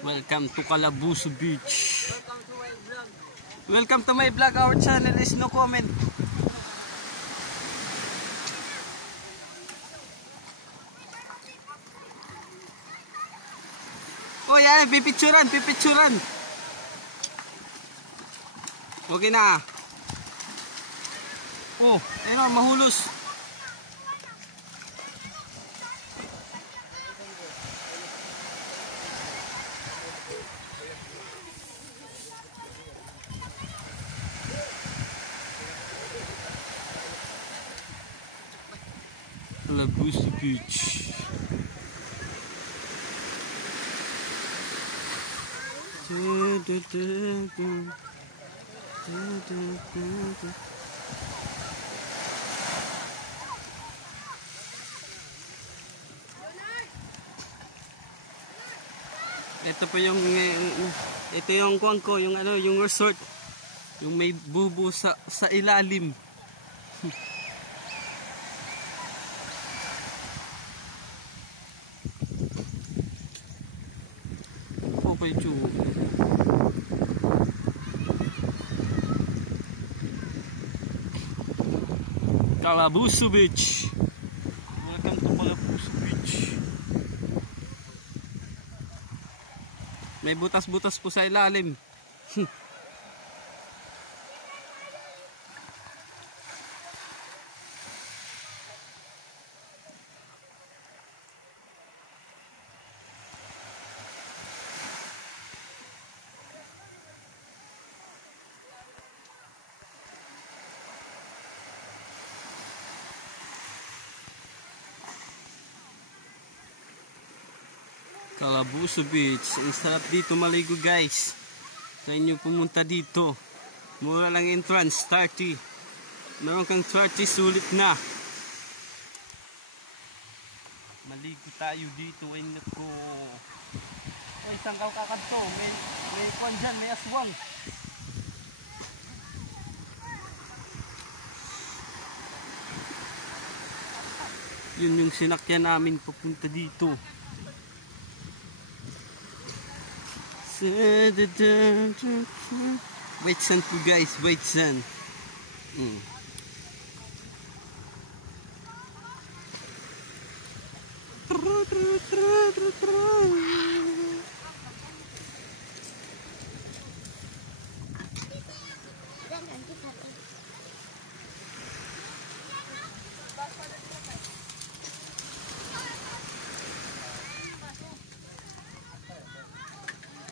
Welcome to Calabuso Beach. Welcome to my vlog. Our channel is no comment. Oh yan, pipicturan. Okay na. Oh, ayun, mahulos. Calabuso Beach. Ito po yung kuwang ko, yung yung resort, yung may bubo sa ilalim. Okay, chuo. Calabuso Beach. Welcome to Calabuso Beach. May butas-butas po sa ilalim. Calabuso Beach. Ang sarap dito maligo, guys. Sa inyo pumunta dito. Mura lang entrance, 30. Meron kang 30, sulit na. Maligo tayo dito. Ay nako. Ay, isang kakanto. May kwan dyan, may aswang. Yun yung sinakyan namin papunta dito. Wait sun po, guys, wait sun.